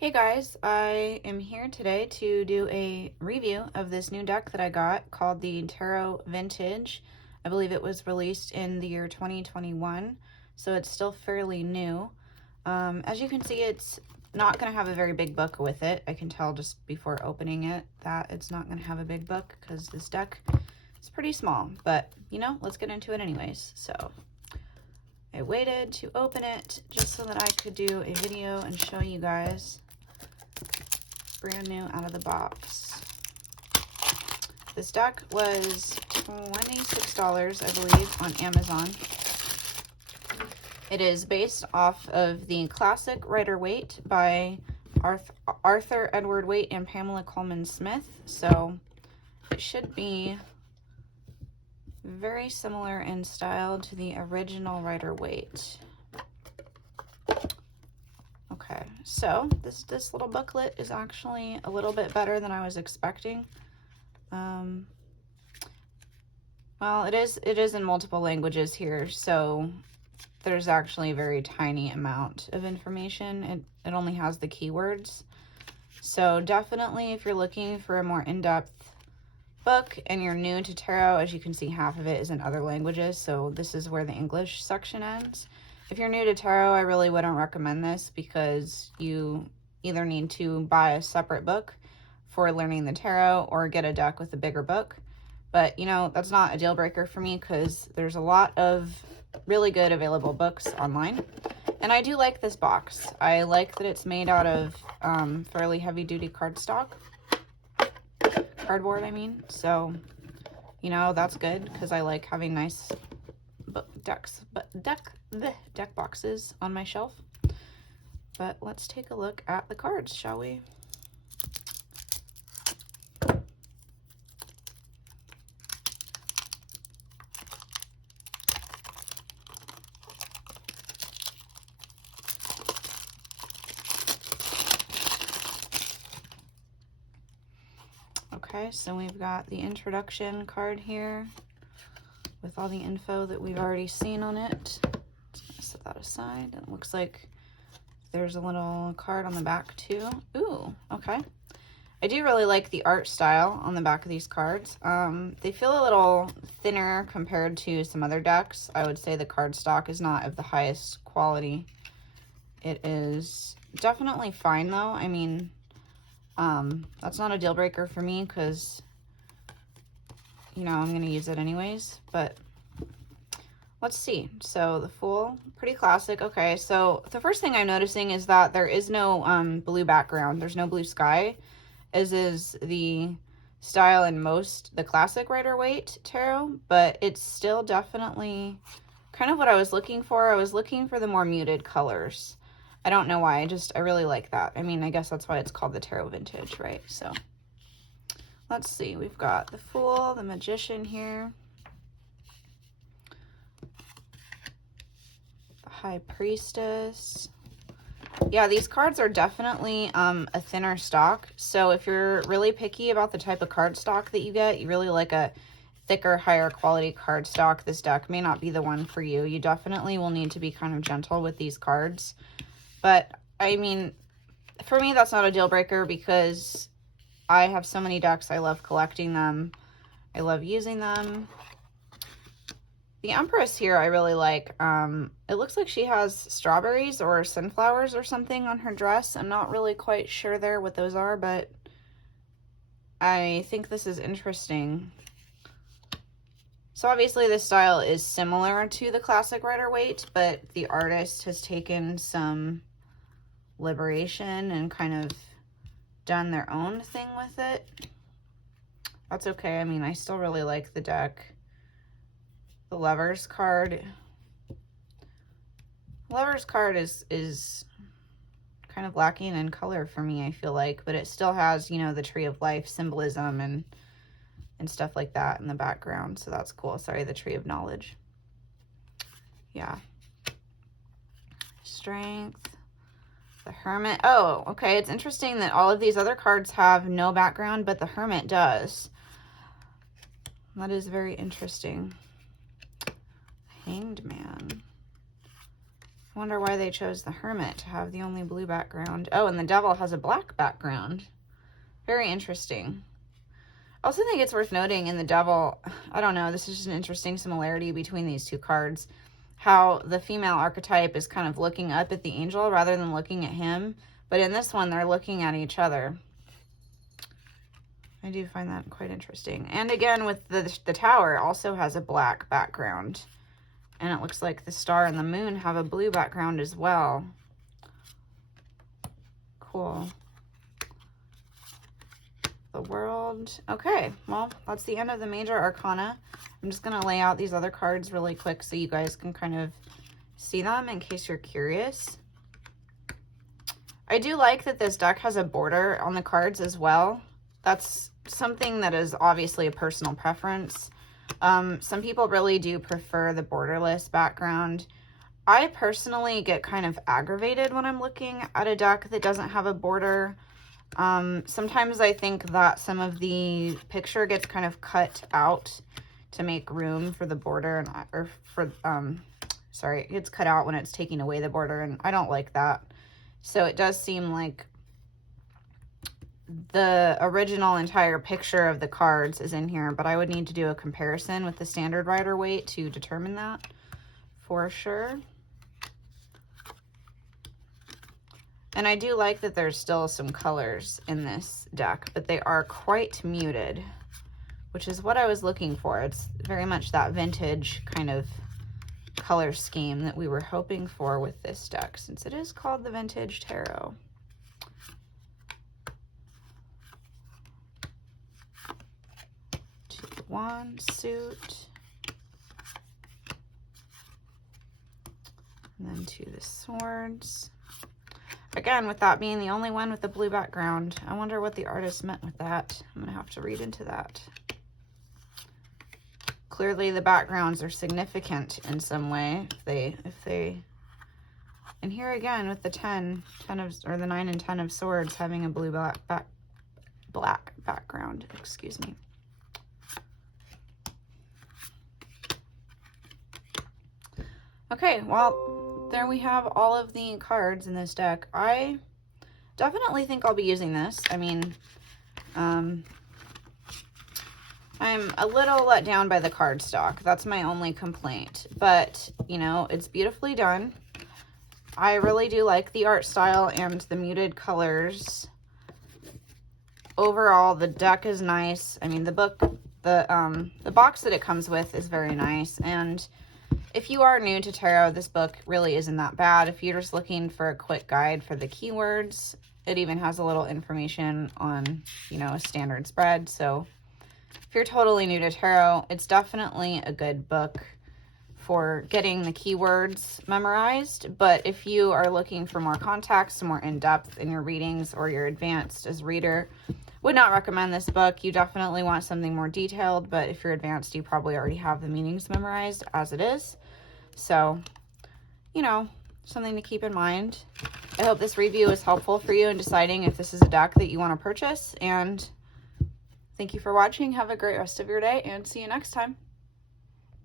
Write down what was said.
Hey guys, I am here today to do a review of this new deck that I got called the Tarot Vintage. I believe it was released in the year 2021, so it's still fairly new. As you can see, it's not going to have a very big book with it. I can tell just before opening it that it's not going to have a big book because this deck is pretty small, but you know, let's get into it anyways. So I waited to open it just so that I could do a video and show you guys brand new out of the box. This deck was $26, I believe, on Amazon. It is based off of the classic Rider-Waite by Arthur Edward Waite and Pamela Colman Smith, so it should be very similar in style to the original Rider-Waite. Okay, so this little booklet is actually a little bit better than I was expecting. Well, it is in multiple languages here, so there's actually a very tiny amount of information. It only has the keywords. So definitely if you're looking for a more in-depth book and you're new to tarot, as you can see, half of it is in other languages, so this is where the English section ends. If you're new to tarot, I really wouldn't recommend this because you either need to buy a separate book for learning the tarot or get a deck with a bigger book. But, you know, that's not a deal breaker for me because there's a lot of really good available books online. And I do like this box. I like that it's made out of fairly heavy-duty cardboard, I mean. So, you know, that's good because I like having nice deck boxes on my shelf. But let's take a look at the cards, shall we? Okay, so we've got the introduction card here with all the info that we've already seen on it. Just set that aside. It looks like there's a little card on the back too. Ooh, okay. I do really like the art style on the back of these cards. They feel a little thinner compared to some other decks. I would say the cardstock is not of the highest quality. It is definitely fine though. I mean, that's not a deal breaker for me because, you know, I'm going to use it anyways, but let's see. So the Fool, pretty classic. Okay, so the first thing I'm noticing is that there is no blue background. There's no blue sky, as is the style in the classic Rider-Waite tarot, but it's still definitely kind of what I was looking for. I was looking for the more muted colors. I don't know why, I really like that. I mean, I guess that's why it's called the Tarot Vintage, right? So let's see, we've got the Fool, the Magician here, the High Priestess. Yeah, these cards are definitely a thinner stock. So if you're really picky about the type of card stock that you get, you really like a thicker, higher quality card stock, this deck may not be the one for you. You definitely will need to be kind of gentle with these cards. But I mean, for me, that's not a deal breaker because I have so many decks. I love collecting them. I love using them. The Empress here I really like. It looks like she has strawberries or sunflowers or something on her dress. I'm not really quite sure there what those are, but I think this is interesting. So obviously this style is similar to the classic Rider-Waite, but the artist has taken some liberation and kind of done their own thing with it. That's okay. I mean, I still really like the deck. The Lovers card. Lovers card is kind of lacking in color for me, I feel like, but it still has, you know, the Tree of Life symbolism and stuff like that in the background, so that's cool. Sorry, the Tree of Knowledge. Yeah. Strength. The Hermit. Oh, okay. It's interesting that all of these other cards have no background, but the Hermit does. That is very interesting. Hanged Man. I wonder why they chose the Hermit to have the only blue background. Oh, and the Devil has a black background. Very interesting. I also think it's worth noting in the Devil, I don't know, this is just an interesting similarity between these two cards. How the female archetype is kind of looking up at the angel rather than looking at him. But in this one, they're looking at each other. I do find that quite interesting. And again, with the tower, also has a black background. And it looks like the star and the moon have a blue background as well. Cool. The World. Okay, well, that's the end of the major arcana. I'm just going to lay out these other cards really quick so you guys can kind of see them in case you're curious. I do like that this deck has a border on the cards as well. That's something that is obviously a personal preference. Some people really do prefer the borderless background. I personally get kind of aggravated when I'm looking at a deck that doesn't have a border. Sometimes I think that some of the picture gets kind of cut out to make room for the border, sorry, it gets cut out when it's taking away the border, and I don't like that. So it does seem like the original entire picture of the cards is in here, but I would need to do a comparison with the standard Rider-Waite to determine that for sure. And I do like that there's still some colors in this deck, but they are quite muted, which is what I was looking for. It's very much that vintage kind of color scheme that we were hoping for with this deck, since it is called the Vintage Tarot. To the Wand suit. And then to the Swords. Again, with that being the only one with the blue background, I wonder what the artist meant with that. I'm going to have to read into that. Clearly the backgrounds are significant in some way. If they, and here again with the 10 of, or the 9 and 10 of Swords having a blue black background, excuse me. Okay, well, there we have all of the cards in this deck. I definitely think I'll be using this. I mean, I'm a little let down by the cardstock. That's my only complaint. But, you know, it's beautifully done. I really do like the art style and the muted colors. Overall, the deck is nice. I mean, the book, the box that it comes with is very nice. And if you are new to tarot, this book really isn't that bad. If you're just looking for a quick guide for the keywords, it even has a little information on, you know, a standard spread. So if you're totally new to tarot, it's definitely a good book for getting the keywords memorized. But if you are looking for more context, more in-depth in your readings, or you're advanced as a reader, would not recommend this book. You definitely want something more detailed, but if you're advanced, you probably already have the meanings memorized as it is. So, you know, something to keep in mind. I hope this review is helpful for you in deciding if this is a deck that you want to purchase. And thank you for watching. Have a great rest of your day, and see you next time.